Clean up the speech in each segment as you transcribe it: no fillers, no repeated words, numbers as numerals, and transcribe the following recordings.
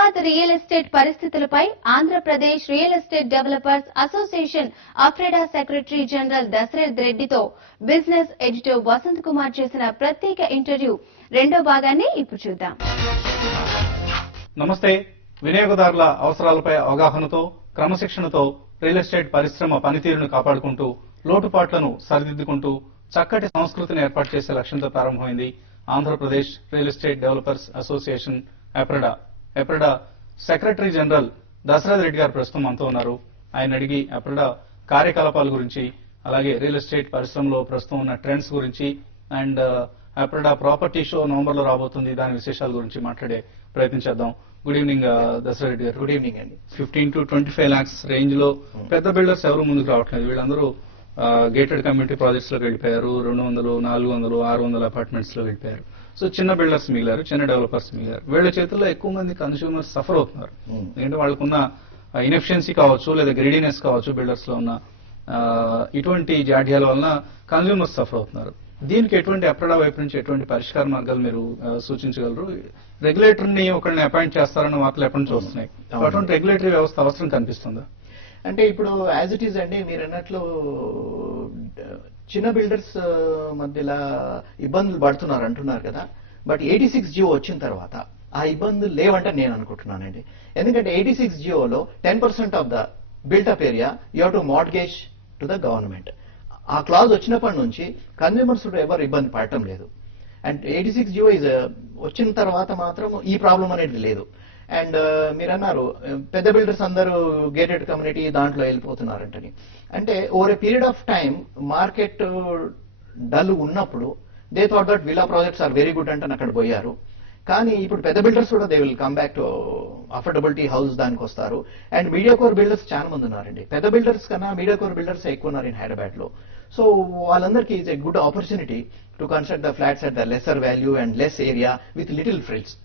Hyderabad real estate పరిస్థితులపై Andhra Pradesh real estate developers association అఫ్రెడా secretary general Dasharath రెడ్డితో బిజినెస్ ఎడిటర్ వసంత్ కుమార్ చేసిన ప్రత్యేక ఇంటర్వ్యూ రెండో భాగాన్ని ఇప్పుడు చూద్దాం. నమస్తే. వినియోగదారుల అవసరాలపై అవగాహనతో క్రమశిక్షణతో రియల్ ఎస్టేట్ పరిశ్రమ పనితీరును కాపాడుకుంటూ లోటుపాట్లను సరిదిద్దుకుంటూ చక్కటి సంస్కృతిని ఏర్పాటు చేసే లక్ష్యంతో ప్రారంభమైంది Andhra Pradesh real estate developers association ఎప్రడా సెక్రటరీ జనరల్ దశరథ్ రెడ్డి గారు ప్రస్తుతం మనతో ఉన్నారు. ఆయన అడిగి ఎప్రడా కార్యకలాపాల గురించి, అలాగే రియల్ ఎస్టేట్ పరిశ్రమలో ప్రస్తుతం ఉన్న ట్రెండ్స్ గురించి అండ్ ఎప్రడా ప్రాపర్టీ షో నవంబర్ లో రాబోతుంది, దాని విశేషాల గురించి మాట్లాడే ప్రయత్నం చేద్దాం. గుడ్ ఈవినింగ్ దశరథ్ రెడ్డి గారు. గుడ్ ఈవినింగ్ అండి. 15 to 25 lakhs రేంజ్ లో పెద్ద బిల్డర్స్ ఎవరు ముందుకు రావట్లేదు. వీళ్ళందరూ గేటెడ్ కమ్యూనిటీ ప్రాజెక్ట్స్ లోకి వెళ్ళిపోయారు. 200, 400, 600 అపార్ట్మెంట్స్ లో వెళ్ళిపోయారు. సో చిన్న బిల్డర్స్ మిగిలారు, చిన్న డెవలపర్స్ మిగిలారు. వీళ్ళ చేతుల్లో ఎక్కువ మంది కన్స్యూమర్స్ సఫర్ అవుతున్నారు. ఎందుకంటే వాళ్ళకున్న ఇన్ఎఫిషియన్సీ కావచ్చు, లేదా గ్రీడీనెస్ కావచ్చు, బిల్డర్స్ లో ఉన్న ఇటువంటి జాడ్యాల వలన కన్స్యూమర్స్ సఫర్ అవుతున్నారు. దీనికి ఎటువంటి ఎప్రడా వైపు నుంచి ఎటువంటి పరిష్కార మార్గాలు మీరు సూచించగలరు? రెగ్యులేటర్ ని ఒకరిని అపాయింట్ చేస్తారన్న వార్తలు ఎప్పటి నుంచి వస్తున్నాయి. అటువంటి రెగ్యులేటరీ వ్యవస్థ అవసరం కనిపిస్తుందా? అంటే ఇప్పుడు యాజ్ ఇట్ ఈస్ అండి, మీరు అన్నట్లు చిన్న బిల్డర్స్ మధ్యలో ఇబ్బందులు పడుతున్నారు అంటున్నారు కదా. బట్ 86 జియో వచ్చిన తర్వాత ఆ ఇబ్బందులు లేవంటే నేను అనుకుంటున్నానండి. ఎందుకంటే 86 జియోలో 10% of the built-up area you have to mortgage to the government. ఆ క్లాజ్ వచ్చినప్పటి నుంచి కన్స్యూమర్స్ ఎవరు ఇబ్బంది పడటం లేదు. అండ్ 86 జియో వచ్చిన తర్వాత మాత్రం ఈ ప్రాబ్లం అనేది లేదు. అండ్ మీరు అన్నారు పెద్ద బిల్డర్స్ అందరూ గేటెడ్ కమ్యూనిటీ దాంట్లో వెళ్ళిపోతున్నారంటని. అంటే over a period of time market dull ఉన్నప్పుడు they thought that villa projects are very good అంటే అక్కడ పోయారు. కానీ ఇప్పుడు పెద్ద బిల్డర్స్ కూడా they will come back to affordability house దానికి వస్తారు. అండ్ మీడియా కోర్ బిల్డర్స్ చాలా మంది ఉన్నారండి. పెద్ద బిల్డర్స్ కన్నా మీడియా కోర్ బిల్డర్స్ ఎక్కువ ఉన్నారు ఇన్ హైదరాబాద్ లో. సో వాళ్ళందరికీ is a good opportunity to construct the flats at the lesser value and less area with little frills.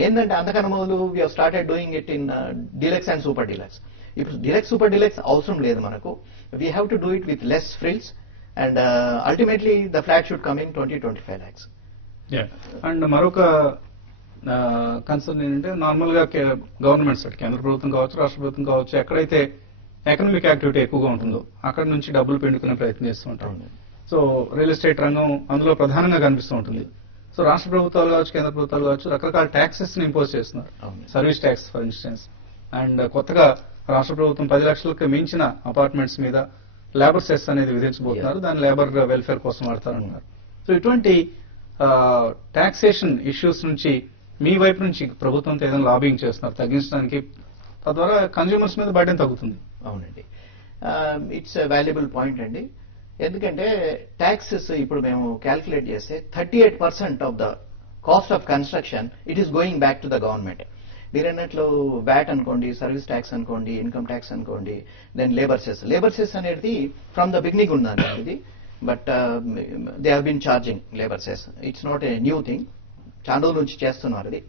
ఏంటంటే అంతకన్నా మొదలు we started doing it in deluxe and super deluxe. ఇప్పుడు deluxe super deluxe అవసరం లేదు మనకు. We have to do it with less frills and ultimately the flat should come in 20-25 lakhs. And మరొక concern ఏంటంటే normal గా governments కేంద్ర ప్రభుత్వం కావచ్చు, రాష్ట్ర ప్రభుత్వం కావచ్చు, ఎక్కడైతే ఎకనామిక్ యాక్టివిటీ ఎక్కువగా ఉంటుందో అక్కడ నుంచి డబ్బులు పెండుకునే ప్రయత్నం చేస్తూ ఉంటాం. సో రియల్ ఎస్టేట్ రంగం అందులో ప్రధానంగా కనిపిస్తూ ఉంటుంది. సో రాష్ట్ర ప్రభుత్వాలు కావచ్చు, కేంద్ర ప్రభుత్వాలు కావచ్చు, రకరకాల ట్యాక్సెస్ ని ఇంపోజ్ చేస్తున్నారు. Service tax for instance. And కొత్తగా రాష్ట్ర ప్రభుత్వం 10 లక్షలకు మించిన అపార్ట్మెంట్స్ మీద లేబర్ సెస్ అనేది విధించబోతున్నారు. దాని లేబర్ వెల్ఫేర్ కోసం వాడతారన్నారు. సో ఇటువంటి టాక్సేషన్ ఇష్యూస్ నుంచి మీ వైపు నుంచి ప్రభుత్వంతో ఏదైనా లాబింగ్ చేస్తున్నారు తగ్గించడానికి, తద్వారా కన్స్యూమర్స్ మీద బర్డెన్ తగ్గుతుంది? అవునండి, ఇట్స్ వాల్యుబుల్ పాయింట్ అండి. ఎందుకంటే ట్యాక్సెస్ ఇప్పుడు మేము క్యాల్కులేట్ చేస్తే 38% of the cost of construction it is going back to the government. మీరు అన్నట్లు వ్యాట్ అనుకోండి, సర్వీస్ ట్యాక్స్ అనుకోండి, ఇన్కమ్ ట్యాక్స్ అనుకోండి, దెన్ లేబర్ సెస్ అనేది ఫ్రమ్ ద బిగినింగ్ ఉన్నది ఇది. But they have been charging labour cess. It's not a new thing, చాలా రోజుల నుంచి చేస్తున్నారు అది.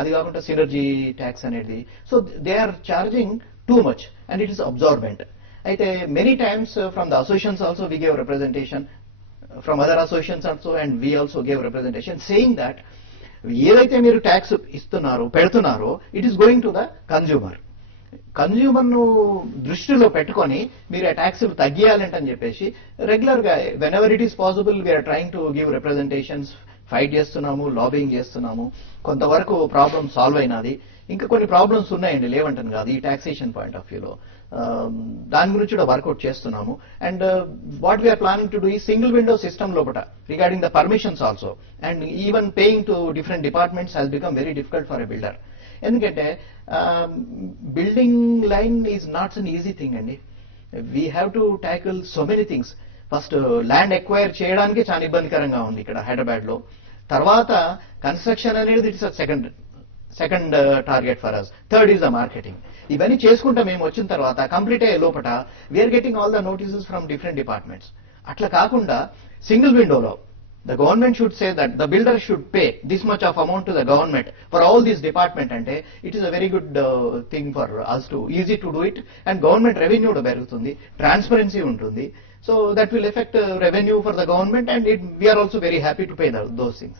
అది కాకుండా సినర్జీ ట్యాక్స్ అనేది. So they are charging too much and it is absorbent. అయితే many times from the associations also we gave representation, from other associations also, and we also gave representation saying that ఏదైతే మీరు tax పెడుతున్నారో it is going to the consumer. Consumer ను దృష్టిలో పెట్టుకొని మీరు ఆ tax తగ్గియాలంటని చెప్పేసి రెగ్యులర్ గా whenever it is possible we are trying to give representations, fight చేస్తున్నాము, లాబింగ్ చేస్తున్నాము. కొంతవరకు ప్రాబ్లమ్ సాల్వ్ అయినది. ఇంకా కొన్ని ప్రాబ్లమ్స్ ఉన్నాయండి, లేవంటాను కాదు, ఈ టాక్సేషన్ పాయింట్ ఆఫ్ వ్యూలో. దాని గురించి కూడా వర్కౌట్ చేస్తున్నాము. And what we are planning to do ఈ సింగిల్ విండో సిస్టమ్ లోపల regarding the permissions also. And even paying to different departments has become very difficult for a builder. ఎందుకంటే building line is not an easy thing అండి. We have to tackle so many things. First land acquire చేయడానికి చాలా ఇబ్బందికరంగా ఉంది ఇక్కడ హైదరాబాద్ లో. తర్వాత construction అనేది it's second target for us. Third is the marketing. ఇవన్నీ చేసుకుంటా మేము వచ్చిన తర్వాత కంప్లీట్ అయ్యే లోపల we are getting all the notices from different departments. అట్లా కాకుండా సింగిల్ విండోలో the government should say that the builder should pay this much of amount to the government for all these department ante it is a very good thing for us to easy to do it, and government revenue do perugutundi, transparency untundi. So that will affect revenue for the government, and we are also very happy to pay those things.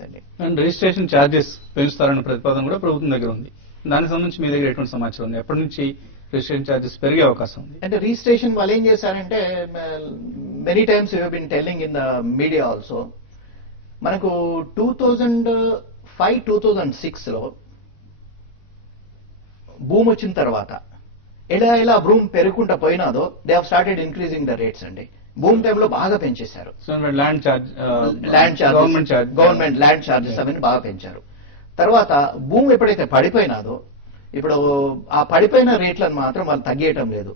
And registration charges పెంచుతారన్న ప్రతిపాదన కూడా ప్రభుత్వం దగ్గర ఉంది. దానికి సంబంధించి మీ దగ్గర ఎటువంటి సమాచారం ఉంది? ఎప్పటి నుంచి రిజిస్ట్రేషన్ ఛార్జెస్ పెరిగే అవకాశం ఉంది? అంటే రిజిస్ట్రేషన్ వాళ్ళు ఏం చేశారంటే, many times you been telling in the media also, మనకు 2005-2006 లో భూమి వచ్చిన తర్వాత ఎలా భూమి పెరుగుకుంటా పోయినాదో they have started increasing the rates అండి. భూమి టైంలో బాగా పెంచేశారు. Land charge, government land charges అవన్నీ బాగా పెంచారు. తర్వాత భూమి ఎప్పుడైతే పడిపోయినాదో, ఇప్పుడు ఆ పడిపోయిన రేట్లను మాత్రం వాళ్ళు తగ్గేయటం లేదు.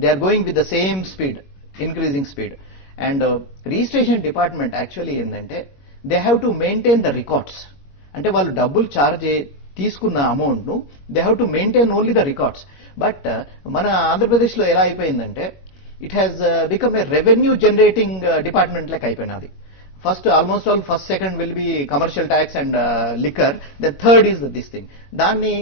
They are going with the same speed, increasing speed. And registration department actually ఏంటంటే, they have to maintain the records. అంటే వాళ్ళు డబ్బులు ఛార్జ్ తీసుకున్న అమౌంట్ ను they have to maintain only the records. But మన ఆంధ్రప్రదేశ్ లో ఎలా అయిపోయిందంటే, it has become a revenue generating department లెక్క అయిపోయినది. First almost all first second will be commercial tax and liquor, the third is this thing. దాన్ని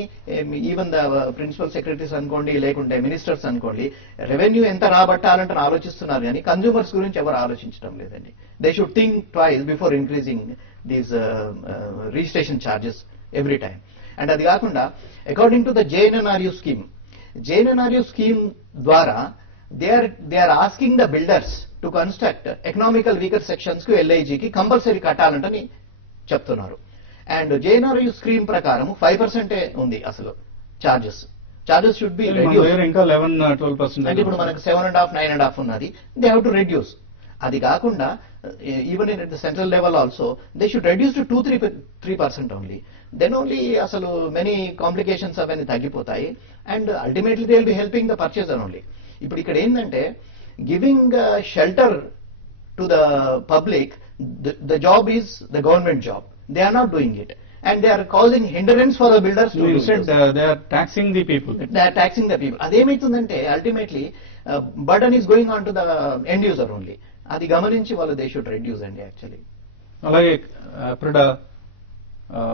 even the principal secretaries అనుకోండి, లేకుంటే ministers అనుకోండి, revenue ఎంత రాబట్టాలంటే ఆలోచిస్తున్నారు కానీ కన్జ్యూమర్స్ గురించి ఎవరు ఆలోచించడం లేదండి. They should think twice before increasing these registration charges every time. And అది కాకుండా according to the JNNRU scheme ద్వారా they are asking the builders to construct economical weaker sections కు LIG కి కంపల్సరీ కట్టాలంటని చెప్తున్నారు. అండ్ JNNRU స్కీమ్ ప్రకారం 5% ఉంది అసలు charges should be reduce. ఇంకా 11-12% అంటే ఇప్పుడు మనకు 7.5, 9.5 ఉన్నది. They have to reduce. అది కాకుండా even in the central level also they should reduce to 2-3% only. Then only అసలు మెనీ కాంప్లికేషన్స్ అవన్నీ తగ్గిపోతాయి. And ultimately they will be helping the purchaser only. ఇప్పుడు ఇక్కడ ఏంటంటే, giving shelter to the public, the job is the government job. They are not doing it and they are causing hindrance for the builders. They are taxing the people. అదేమైతుందంటే ultimately burden is going on to the end user only. అది గమనించి వాళ్ళు they should reduce అండి actually. అలాగే ఇప్పుడు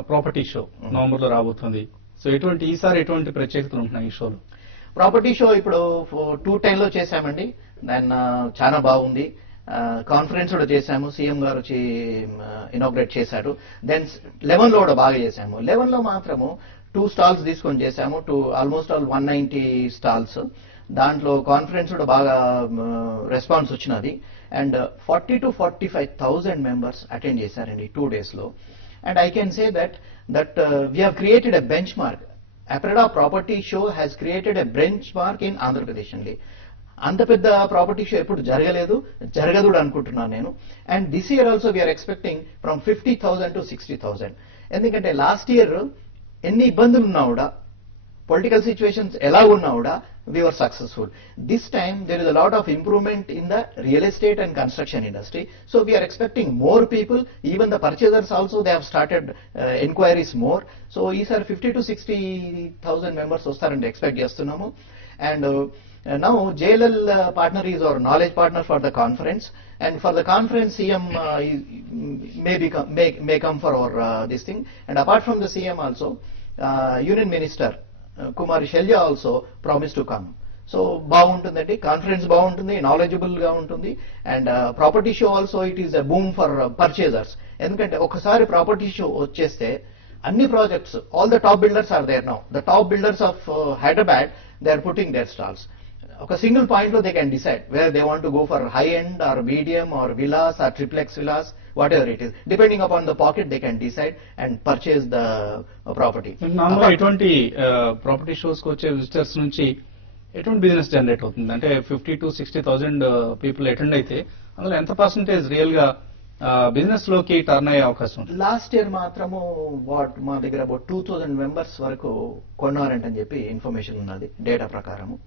property show November లో రాబోతుంది. So ఈసారి ఎటువంటి ప్రత్యేకతలు ఉంటున్నాయి ఈ షోలో? ప్రాపర్టీ షో ఇప్పుడు 210 లో చేశామండి. దాన్ని చాలా బాగుంది. కాన్ఫరెన్స్ కూడా చేశాము, సీఎం గారు వచ్చి ఇనాగ్రేట్ చేశారు. దెన్ 11 లో కూడా బాగా చేశాము. 11 లో మాత్రము 2 స్టాల్స్ తీసుకొని చేశాము, ఆల్మోస్ట్ ఆల్ 190 స్టాల్స్. దాంట్లో కాన్ఫరెన్స్ కూడా బాగా రెస్పాన్స్ వచ్చినది. అండ్ 40,000-45,000 మెంబర్స్ అటెండ్ చేశారండి 2 days లో. And I can say that we have created a bench mark. అప్రెడా property show has created a bench mark in Andhra Pradesh అండి. అంత పెద్ద ప్రాపర్టీ షో ఎప్పుడు జరగదు అనుకుంటున్నాను నేను. And this year also we are expecting from 50,000 to 60,000. ఎందుకంటే లాస్ట్ ఇయర్ ఎన్ని ఇబ్బందులు ఉన్నా కూడా, పొలిటికల్ సిచ్యువేషన్స్ ఎలా ఉన్నా కూడా, we were successful. This time there is a lot of improvement in the real estate and construction industry. So we are expecting more people. Even the purchasers also, they have started inquiries more. So these are 50,000-60,000 members వస్తారని expect చేస్తున్నాము. And now JLL partner is our knowledge partner for the conference. And for the conference, CM may come for our this thing. And apart from the CM also, Union Minister Kumari Selja also promise to come. So బాగుంటుందండి, conference బాగుంటుంది, knowledgeable గా ఉంటుంది. And property show also it is a boom for purchasers. ఎందుకంటే ఒకసారి property show వచ్చేస్తే అన్ని projects, all the top builders are there now. The top builders of Hyderabad, they are putting their stalls. ఒక single point లో they can decide where they want to go for high end or medium or Vilas are triplex villas, whatever it is, depending upon the pocket, they can decide and purchase the property. నార్మల్గా ఎటువంటి property shows కి వచ్చే visitors నుంచి ఎటువంటి business generate అవుతుంది? అంటే 50,000-60,000 people attend అయితే అందులో ఎంత పర్సెంటేజ్ రియల్ గా బిజినెస్ లోకి టర్న్ అయ్యే అవకాశం ఉంది? లాస్ట్ ఇయర్ మాత్రము మా దగ్గర అబౌట్ 2,000 మెంబర్స్ వరకు కొన్నారంటని చెప్పి ఇన్ఫర్మేషన్ ఉన్నది డేటా ప్రకారము.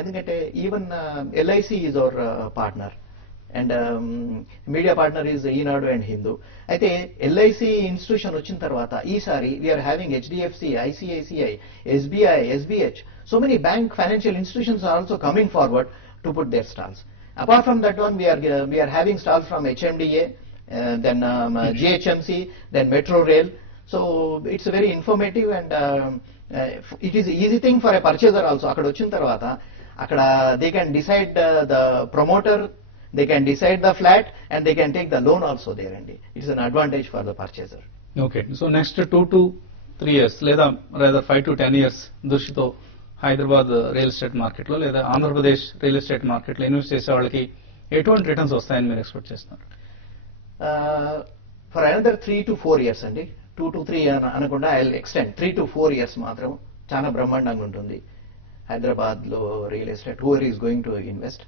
ఎందుకంటే even LIC is our partner and media partner is Eenadu and Hindu. అయితే LIC ఇన్స్టిట్యూషన్ వచ్చిన తర్వాత ఈసారి we are having HDFC, ICICI, SBI, SBH, so many bank financial institutions are also coming forward to put their stalls. Apart from that one, we are having stalls from HMDA, then GHMC, then Metro Rail. So it's very informative and it is easy thing for a purchaser also. అక్కడ వచ్చిన తర్వాత అక్కడ they can decide the promoter, they can decide the flat and they can take the loan also there, and it's an advantage for the purchaser. Okay, so next 2 to 3 years లేదా 5 to 10 years దృష్టితో Hyderabad real estate market లో లేదా Andhra Pradesh real estate market లో invest చేసే వాళ్ళకి ఎటువంటి returns వస్తాయని మీరు ఎక్స్పెక్ట్ చేస్తున్నారు? ఫర్ అనదర్ 3 to 4 years అండి, 2 to 3 అనకుండా ఐ ఎక్స్టెండ్ 3 to 4 years మాత్రం చాలా బ్రహ్మాండంగా ఉంటుంది హైదరాబాద్ లో real estate. Whoever is going to invest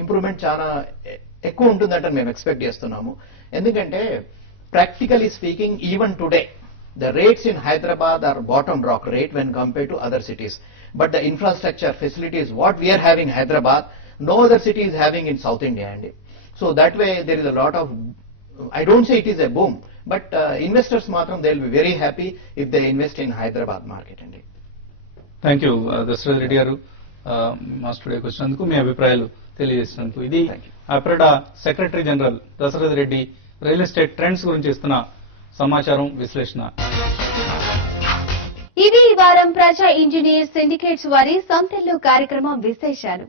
improvement చాలా ఎక్కువ ఉంటుందంటే మేము ఎక్స్పెక్ట్ చేస్తున్నాము. ఎందుకంటే practically speaking even today the rates in Hyderabad are bottom rock rate when compared to other cities. But the infrastructure facilities what we are having in Hyderabad, no other city is having in South India. And so that way there is a lot of, I don't say it is a boom, but investors matram they will be very happy if they invest in Hyderabad market. And thank you Dasharath Reddy గారు మా స్టూడియోకి వచ్చినందుకు, మీ అభిప్రాయాలు తెలియజేసినందుకు. ఇది APREDA secretary general Dasharath Reddy real estate trends గురించి ఇస్తున్న సమాచారం, విశ్లేషణ. ఇవి ఈ వారం ప్రజా ఇంజనీర్ సిండికేట్స్ వారి సొంతెల్లు కార్యక్రమం విశేషాలు.